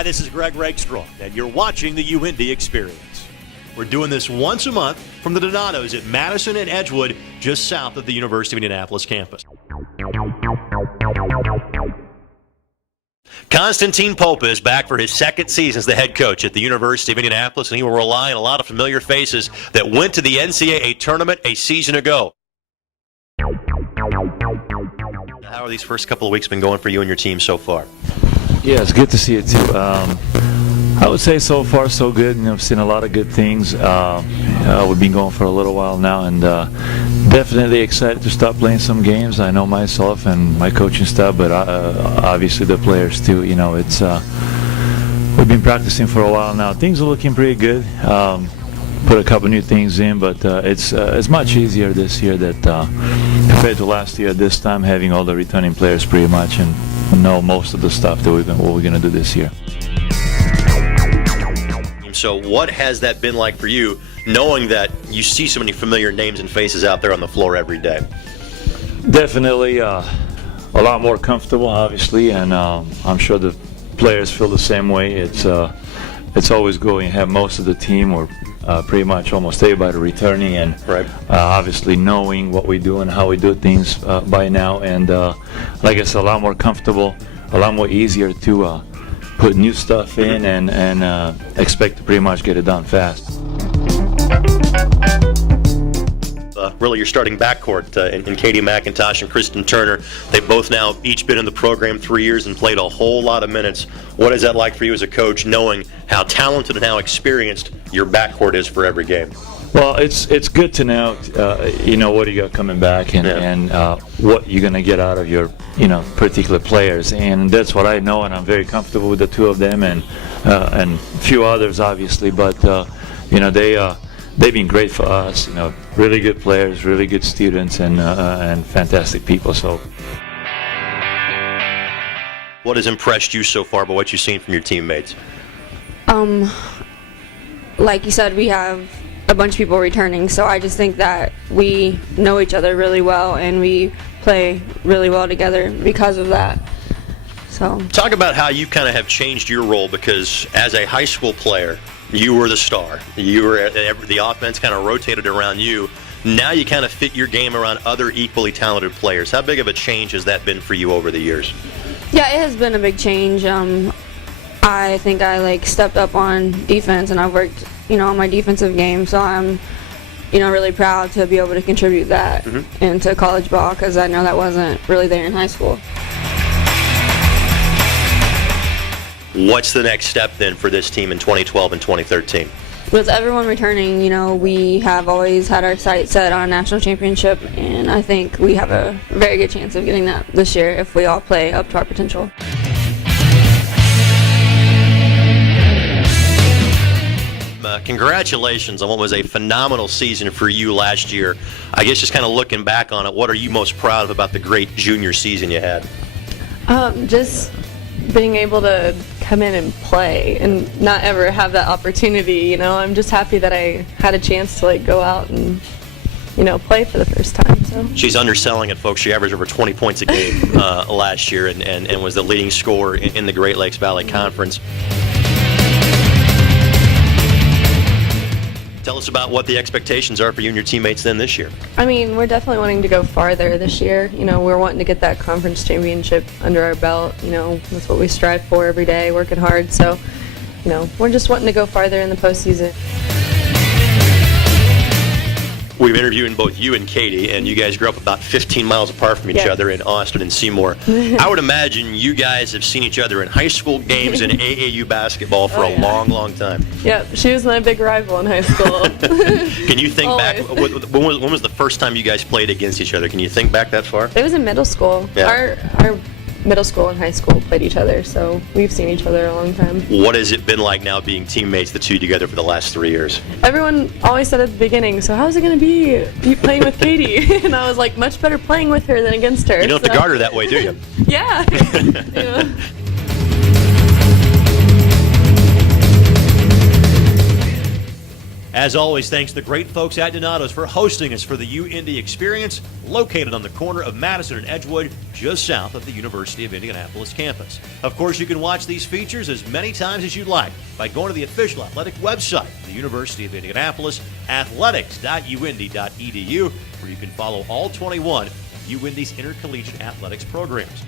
Hi, this is Greg Rakestraw, and you're watching the UIndy Xperience. We're doing this once a month from the Donatos at Madison and Edgewood, just south of the University of Indianapolis campus. Constantin Popa is back for his second season as the head coach at the University of Indianapolis, and he will rely on a lot of familiar faces that went to the NCAA tournament a season ago. How are these first couple of weeks been going for you and your team so far? Yeah, it's good to see it too. I would say so far so good. I've seen a lot of good things. We've been going for a little while now, and definitely excited to start playing some games. I know myself and my coaching staff, but obviously the players too. It's we've been practicing for a while now. Things are looking pretty good. Put a couple new things in, but it's much easier this year that compared to last year. This time having all the returning players pretty much and know most of the stuff that what we're going to do this year. So what has that been like for you, knowing that you see so many familiar names and faces out there on the floor every day? Definitely a lot more comfortable, obviously, and I'm sure the players feel the same way. It's always going to have most of the team or pretty much almost everybody returning, and right. Obviously knowing what we do and how we do things by now, and like I said, a lot more comfortable, a lot more easier to put new stuff in and expect to pretty much get it done fast. Really, your starting backcourt in Katy, McIntosh, and Kristin Turner. They've both now each been in the program 3 years and played a whole lot of minutes. What is that like for you as a coach, knowing how talented and how experienced your backcourt is for every game? Well, it's good to know, what you got coming back and what you're going to get out of your, particular players. And that's what I know, and I'm very comfortable with the two of them and a few others, obviously. But, they've been great for us, really good players, really good students, and fantastic people. So, what has impressed you so far by what you've seen from your teammates? Like you said, we have a bunch of people returning, so I just think that we know each other really well and we play really well together because of that. So talk about how you kind of have changed your role, because as a high school player, you were the star. You were the offense kind of rotated around you. Now you kind of fit your game around other equally talented players. How big of a change has that been for you over the years? Yeah, it has been a big change. I think I stepped up on defense, and I've worked on my defensive game, so I'm really proud to be able to contribute that into college ball, because I know that wasn't really there in high school. What's the next step then for this team in 2012 and 2013? With everyone returning, we have always had our sights set on a national championship, and I think we have a very good chance of getting that this year if we all play up to our potential. Congratulations on what was a phenomenal season for you last year. I guess just kind of looking back on it, what are you most proud of about the great junior season you had? Just being able to come in and play and not ever have that opportunity. I'm just happy that I had a chance to go out and play for the first time. So she's underselling it, folks. She averaged over 20 points a game last year and was the leading scorer in the Great Lakes Valley Conference. Tell us about what the expectations are for you and your teammates then this year. We're definitely wanting to go farther this year. We're wanting to get that conference championship under our belt. That's what we strive for every day, working hard. So, we're just wanting to go farther in the postseason. We've interviewed both you and Katy, and you guys grew up about 15 miles apart from each other in Austin and Seymour. I would imagine you guys have seen each other in high school games and AAU basketball for a long, long time. Yep, she was my big rival in high school. Can you think back, when was the first time you guys played against each other? Can you think back that far? It was in middle school. Yeah. Our middle school and high school played each other, so we've seen each other a long time. What has it been like now being teammates, the two together, for the last 3 years? Everyone always said at the beginning, so how's it going to be playing with Katy? And I was like, much better playing with her than against her. You don't have to guard her that way, do you? Yeah. As always, thanks to the great folks at Donato's for hosting us for the UIndy Experience, located on the corner of Madison and Edgewood, just south of the University of Indianapolis campus. Of course, you can watch these features as many times as you'd like by going to the official athletic website, the University of Indianapolis, athletics.uindy.edu, where you can follow all 21 of UIndy's intercollegiate athletics programs.